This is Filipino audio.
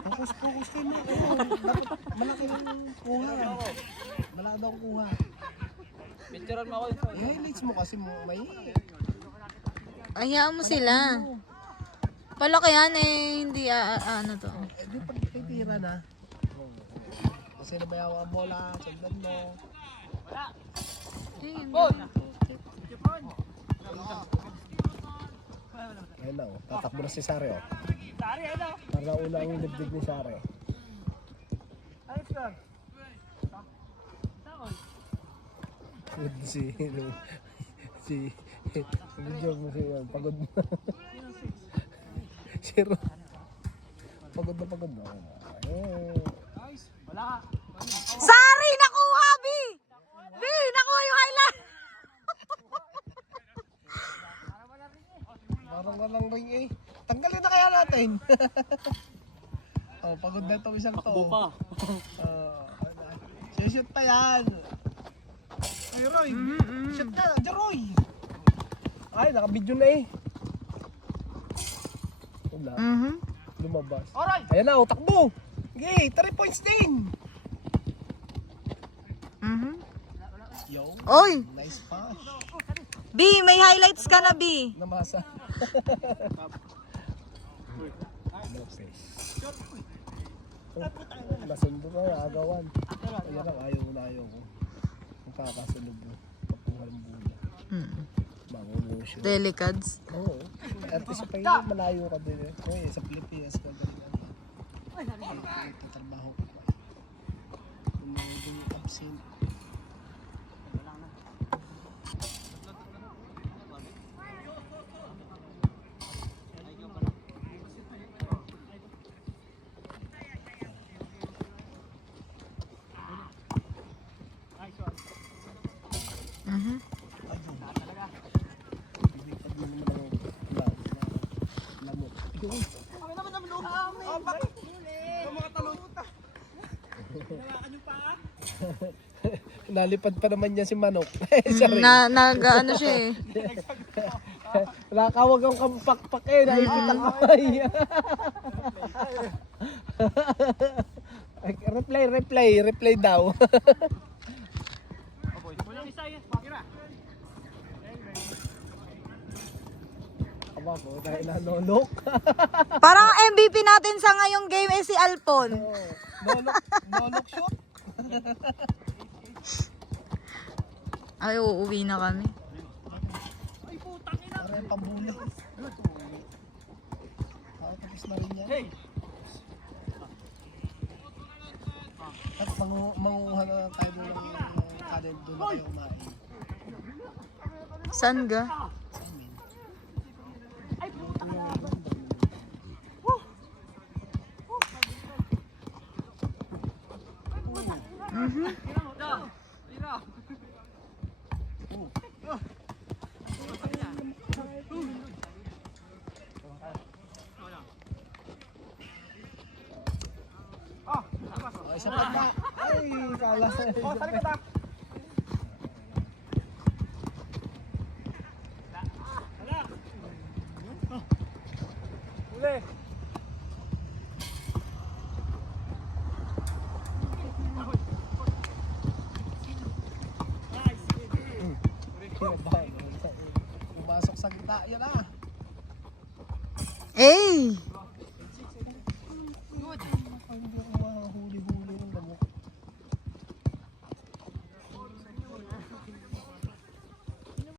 Focus kayo mo. Dapat malaki ang kuha. Malaki daw ang kuha. Picturean mo ako yun. I-highlights mo kasi mo may... Hayaan mo sila. Palakihan eh, hindi ano to. Eh di pag titira na. Kasi nabayaw ang bola, sundan mo. Ayun na oh, tatakbo na si Sari oh. Sari, ano? Para una ang dibdib ni Sari. Ayos lang. Si video mo siya, pagod na. Zero. Pagod na. Wala. Sari! Nakuha, B! B! Nakuha yung highlight! Parang walang ring eh. Tanggalin na kaya natin. Oh, pagod na itong isang to. Takbo pa. Shoot pa yan. Ay, Roy. Shoot na. Diyan, Roy. Ay, naka-video na eh. Wala. Lumabas. Alright. Ayan na, takbo. Okay, 3 points din. Yo. Oy! Nice pass. B, may highlights ka na, B. Namasa. Nasundo ka, agawan. Ayan lang, ayaw ko. Kung kakasunod mo, papuha ng buya. Mangungusyo. Delicads. Oo. At isa pa yun, malayo ka din eh. Uy, sa Pilipinas ka din. Ito, trabaho ko pa. Kung mga absent. Nalipad pa naman niya si Manok. Nag-ano siya eh. Nakakawag ang kampakpak eh. Naipit ang kamay. Replay daw. Aba po, dahil nanonok. Parang MVP natin sa ngayong game eh si Alpon. Nonok shoot. Ay, uuwi na kami. Ay putang ina. Parang pambuli. Tapos na rin yan. At manguha na tayo ng kanin doon na kayo kumain. Saan ga? Isa pa ba? Ay, kala sa isa pa. Uli. Pumasok sa gitna, yan ah. Hey!